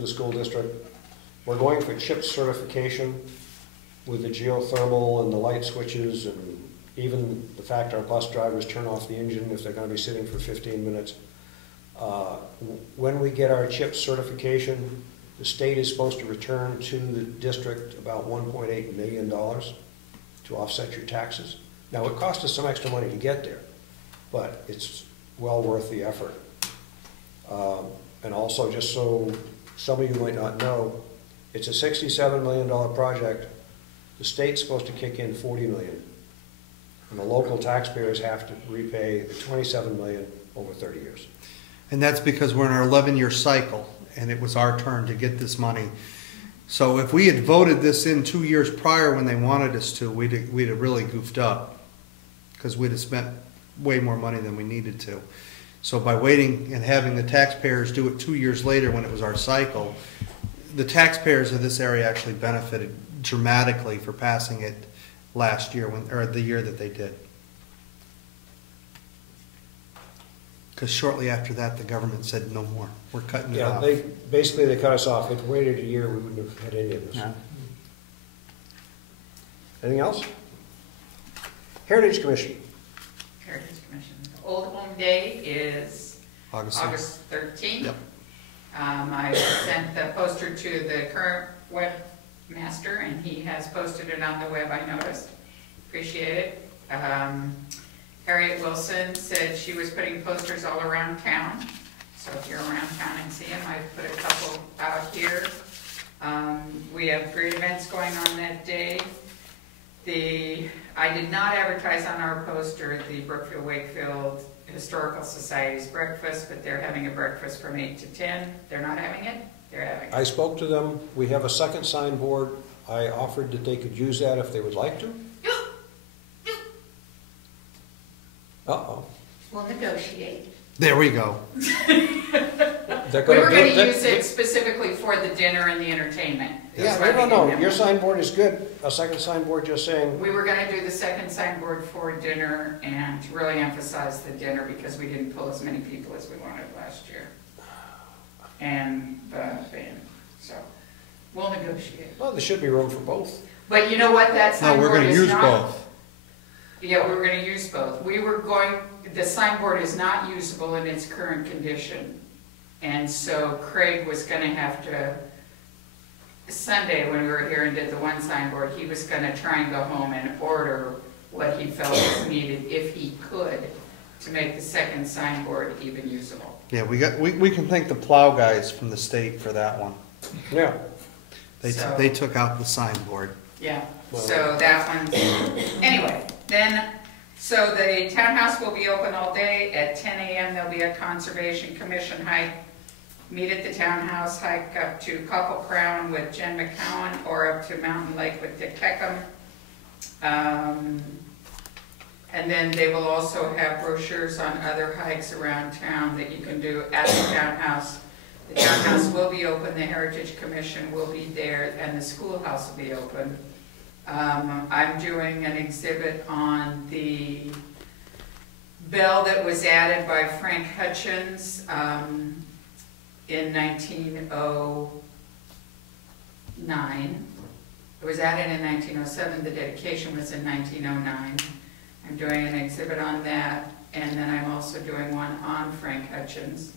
the school district. We're going for chip certification with the geothermal and the light switches, and even the fact our bus drivers turn off the engine if they're going to be sitting for 15 minutes. When we get our chip certification, the state is supposed to return to the district about $1.8 million to offset your taxes. Now, it cost us some extra money to get there, but it's well worth the effort. And also, just so some of you might not know, it's a $67 million project. The state's supposed to kick in $40 million. And the local taxpayers have to repay the $27 million over 30 years. And that's because we're in our 11-year cycle, and it was our turn to get this money. So if we had voted this in 2 years prior when they wanted us to, we'd have really goofed up, because we'd have spent way more money than we needed to. So by waiting and having the taxpayers do it 2 years later when it was our cycle, the taxpayers of this area actually benefited dramatically for passing it last year, or the year that they did. Because shortly after that, the government said no more. We're cutting it off. Yeah, they cut us off. If we waited a year, we wouldn't have had any of this. Yeah. Anything else? Heritage Commission. Heritage Commission. Old Home Day is August 13th. Yep. I sent the poster to the current webmaster, and he has posted it on the web, I noticed. Appreciate it. Harriet Wilson said she was putting posters all around town. So if you're around town and see them, I've put a couple out here. We have great events going on that day. I did not advertise on our poster the Brookfield Wakefield Historical Society's breakfast, but they're having a breakfast from 8 to 10. They're not having it? They're having it. I spoke to them. We have a second signboard. I offered that they could use that if they would like to. Uh-oh. We'll negotiate. There we go. We were going to use it specifically for the dinner and the entertainment. Yeah, no. Your signboard is good. A second signboard just saying. We were going to do the second signboard for dinner and to really emphasize the dinner because we didn't pull as many people as we wanted last year. And the band. So we'll negotiate. Well, there should be room for both. But you know what? That signboard we're going to use both. Yeah, we were going to use both. The signboard is not usable in its current condition. And so Craig was going to have to, Sunday when we were here and did the one signboard, he was going to try and go home and order what he felt was needed, if he could, to make the second signboard even usable. Yeah, we can thank the plow guys from the state for that one. Yeah. They took out the signboard. Yeah, so that one, anyway, so the townhouse will be open all day. At 10 a.m. there'll be a Conservation Commission hike. Meet at the townhouse, hike up to Cockle Crown with Jen McCowan or up to Mountain Lake with Dick Peckham. And then they will also have brochures on other hikes around town that you can do at the townhouse. The townhouse will be open, the Heritage Commission will be there, and the schoolhouse will be open. I'm doing an exhibit on the bell that was added by Frank Hutchins in 1909. It was added in 1907. The dedication was in 1909. I'm doing an exhibit on that, and then I'm also doing one on Frank Hutchins.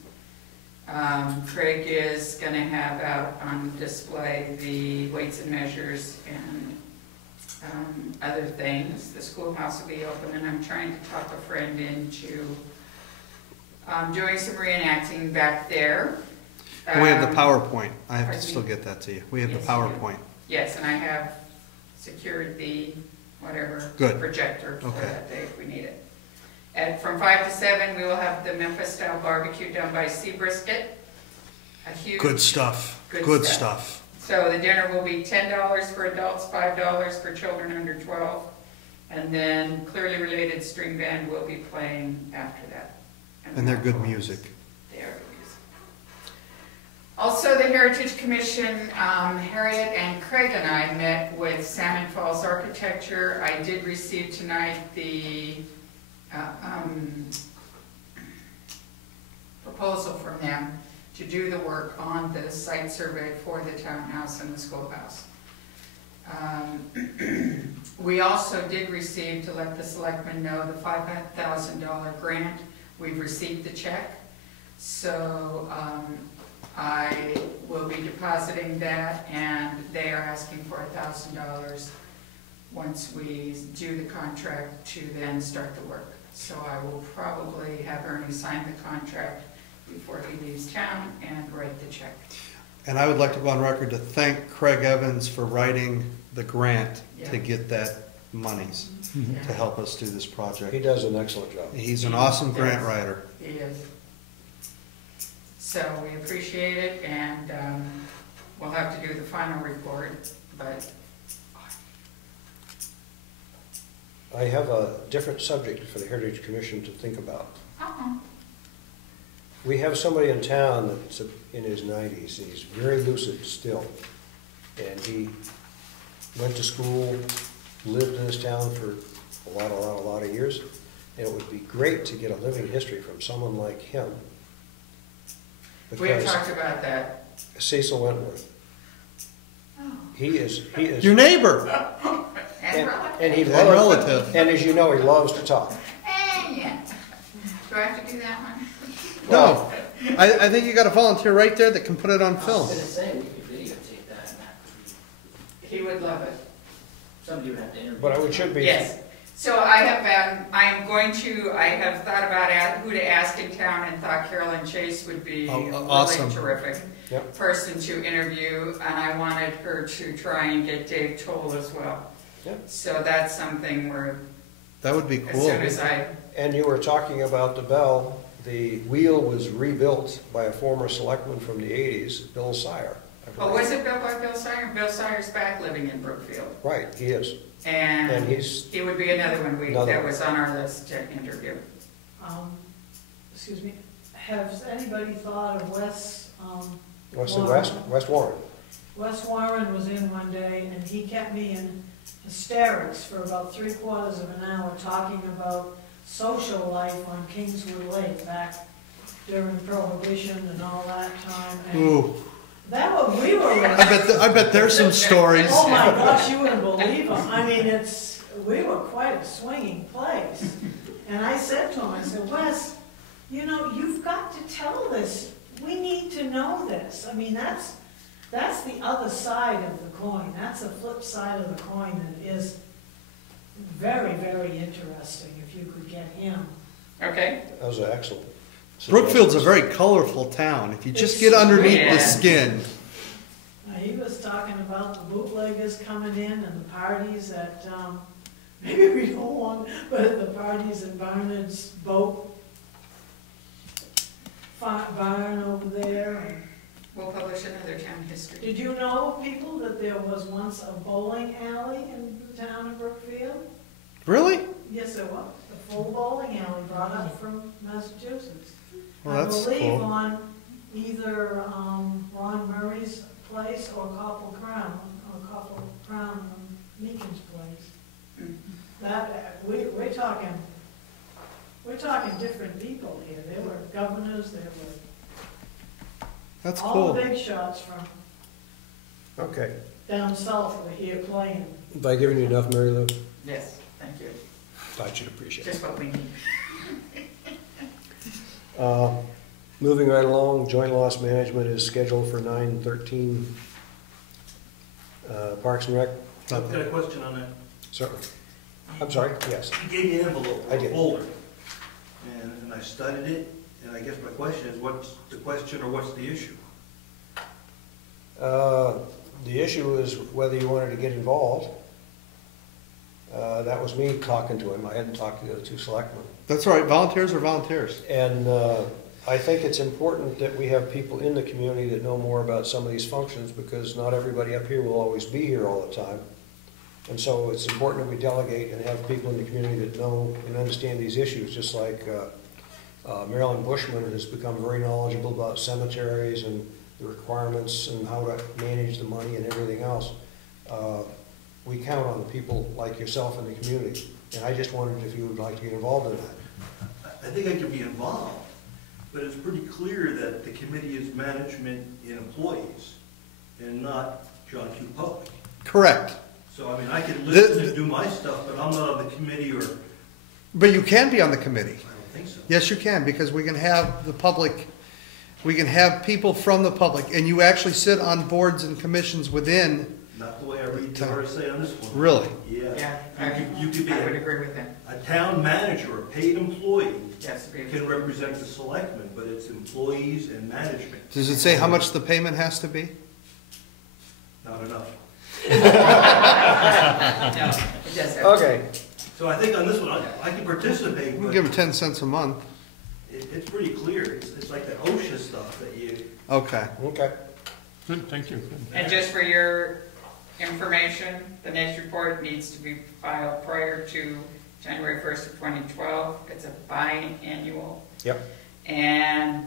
Craig is going to have out on display the weights and measures and other things. The schoolhouse will be open, and I'm trying to talk a friend into doing some reenacting back there. We have the PowerPoint. I have to still get that to you. We have the PowerPoint. Yes, and I have secured the projector for that day if we need it. From 5 to 7, we will have the Memphis-style barbecue done by Seabrisket. Good stuff. Good stuff. So the dinner will be $10 for adults, $5 for children under 12. And then Clearly Related String Band will be playing after that. And they're good music. They are good music. Also, the Heritage Commission, Harriet and Craig and I met with Salmon Falls Architecture. I did receive tonight the proposal from them to do the work on the site survey for the townhouse and the schoolhouse. We also did receive, to let the selectmen know, the $5,000 grant. We've received the check. So I will be depositing that, and they are asking for $1,000 once we do the contract to then start the work. So I will probably have Ernie sign the contract before he leaves town and write the check. And I would like to go on record to thank Craig Evans for writing the grant to get that monies to help us do this project. He does an excellent job. He's an awesome grant writer. He is. So we appreciate it, and we'll have to do the final report, but. I have a different subject for the Heritage Commission to think about. We have somebody in town that's in his 90s, and he's very lucid still. And he went to school, lived in this town for a lot of years. And it would be great to get a living history from someone like him. We have talked about that. Cecil Wentworth. Oh. He is Your neighbor. and he And relative. And as you know, he loves to talk. Yeah. Do I have to do that one? No, I think you got a volunteer right there that can put it on I was film. gonna say, we could videotape that, and that would be, He would love it. somebody would have to interview. But it should be. Yes. So I have I have thought about who to ask in town, and thought Carolyn Chase would be a really awesome. terrific Yep. person to interview, and I wanted her to try and get Dave Toll as well. Yep. So that's something where, That would be as cool. soon as And you were talking about the bell. The wheel was rebuilt by a former selectman from the 80s, Bill Sire. oh, was it built by Bill Sire? Bill Sire's back living in Brookfield. Right, he is. And And he's, he would be another one Another that one. was on our list to interview. Excuse me, has anybody thought of Wes, West Warren. Wes Warren was in one day, and he kept me in hysterics for about 3/4 of an hour talking about social life on Kingswood Lake back during Prohibition and all that time. And Ooh, that was, we were. I bet there's some stories. Oh my gosh, you wouldn't believe them. I mean, we were quite a swinging place. And I said to him, I said, Wes, you know, you've got to tell this. We need to know this. I mean, that's the other side of the coin. That's the flip side of the coin that is very, very interesting if you could get him. Okay? That was an excellent. Brookfield's a very colorful town. If you just get underneath Yeah. the skin. He was talking about the bootleggers coming in and the parties at, maybe we don't want, but at the parties at Barnard's boat barn over there. And We'll publish another town history. did you know, people, that there was once a bowling alley in the town of Brookfield? Really? Yes, there was. A full bowling alley brought up from Massachusetts. Well, that's I believe cool. on either Ron Murray's place or Copple Crown Meekin's place. Mhm. That, we're talking different people here. There were governors, there were That's all cool. the big shots from Okay. down south were here playing. Have I given you enough, Mary Lou? Yes, thank you. Thought you'd appreciate it. Just what we need. Moving right along, joint loss management is scheduled for 9/13. Parks and Rec? I've got a question on that. Certainly. I'm sorry, yes. He gave you an envelope, I a did. folder, and I studied it, and I guess my question is, what's the question or what's the issue? The issue is whether you wanted to get involved. That was me talking to him. I hadn't talked to the other two selectmen. That's all right. Volunteers are volunteers. And I think it's important that we have people in the community that know more about some of these functions, because not everybody up here will always be here all the time. And so it's important that we delegate and have people in the community that know and understand these issues, just like Marilyn Bushman has become very knowledgeable about cemeteries and the requirements and how to manage the money and everything else. We count on people like yourself in the community, and I just wondered if you would like to get involved in that. I think I could be involved, But it's pretty clear that the committee is management and employees, and not John Q. Public. Correct. So, I mean, I can listen and do my stuff, but I'm not on the committee, or, I don't But you can be on the committee. think so. Yes, you can, because we can have the public, we can have people from the public, and you actually sit on boards and commissions within, Not the way I read the RSA on this one. really. Yeah. Yeah, You could be I would agree with that. a town manager, a paid employee, Yes, we can represent the selectmen, but it's employees and management. Does it say how much the payment has to be? Not enough. No, it does have. Okay, So I think on this one, I can participate, We'll but give them 10 cents a month. it's pretty clear. It's like the OSHA stuff that you, Okay. okay. Good, thank you. And just for your information, the next report needs to be filed prior to January 1st of 2012. It's a biannual. Yep. And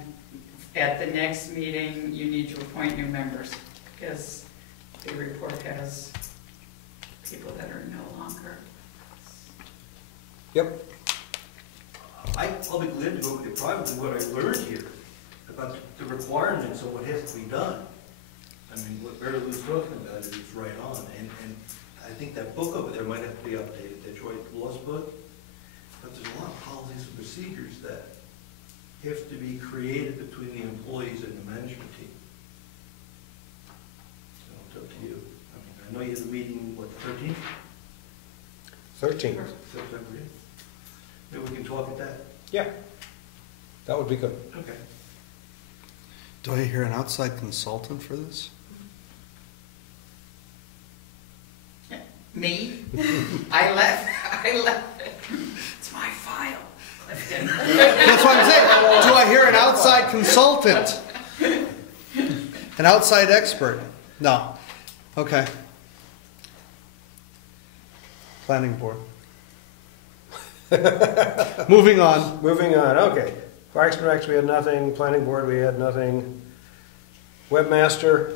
at the next meeting, you need to appoint new members, because the report has people that are no longer. Yep. I'll be glad to go with you privately what I learned here about the requirements of what has to be done. I mean, what Mary Lou's talking about is right on, and I think that book over there might have to be updated, Detroit Laws book. But there's a lot of policies and procedures that have to be created between the employees and the management team. So it's up to you. I mean, I know you have a meeting, what, the 13th? 13. September, yeah. Maybe we can talk at that. Yeah, that would be good. Okay. Do I hear an outside consultant for this? Me? I left it. It's my file. That's what I'm saying. Do I hear an outside consultant? An outside expert? No. Okay. Planning board. Moving on. Moving on, okay. Parks and Recs, we had nothing. Planning Board, we had nothing. Webmaster,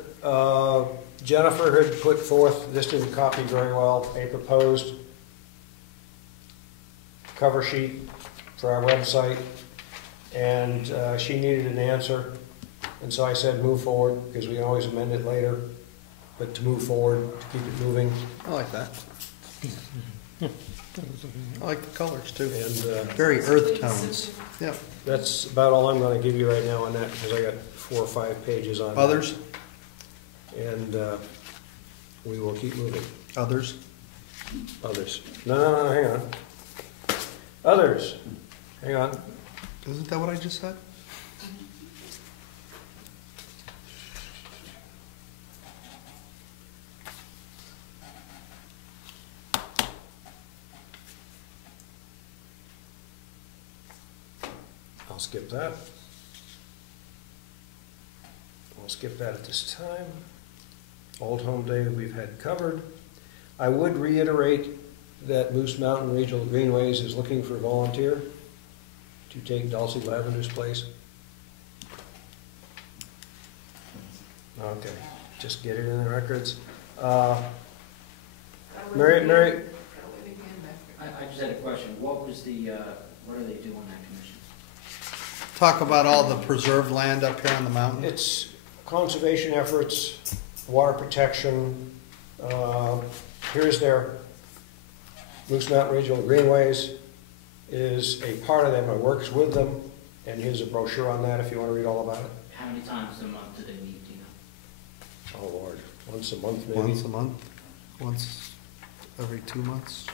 Jennifer had put forth, this didn't copy very well, a proposed cover sheet for our website, and she needed an answer. And so I said, move forward, because we can always amend it later, but to move forward, to keep it moving. I like that. I like the colors too. And Very earth tones. Yep. that's about all I'm going to give you right now on that, because I got 4 or 5 pages on that. Others? And we will keep moving. Others? Others. No, hang on. Others. Hang on. Isn't that what I just said? I'll skip that. I'll skip that at this time. Old Home Day we've had covered. I would reiterate that Moose Mountain Regional Greenways is looking for a volunteer to take Dulcie Lavender's place. Okay, just get it in the records. Mary, I just had a question. What was the, what do they do on that commission? Talk about all the preserved land up here on the mountain. it's conservation efforts, water protection. Here's their Moose Mountain Regional Greenways is a part of them. I works with them, and here's a brochure on that if you want to read all about it. How many times a month do they meet, do you know? Oh Lord, once a month maybe. Once a month? Once every 2 months?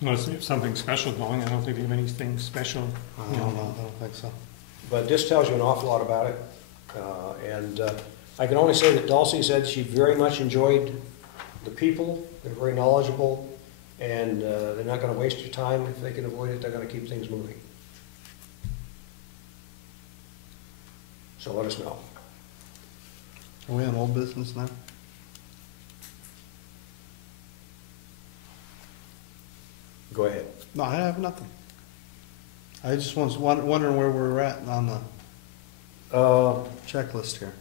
Unless they have something special going, I don't think they have anything special. I don't know, I don't think so. But this tells you an awful lot about it. I can only say that Dulcie said she very much enjoyed the people. They're very knowledgeable, and they're not going to waste your time. If they can avoid it, they're going to keep things moving. So let us know. Are we on old business now? Go ahead. No, I have nothing. I just was wondering where we're at on the checklist here.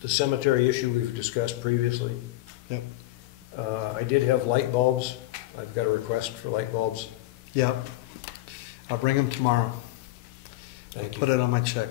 The cemetery issue we've discussed previously. Yep. I did have light bulbs. I've got a request for light bulbs. Yep. I'll bring them tomorrow. Thank you. Put it on my check.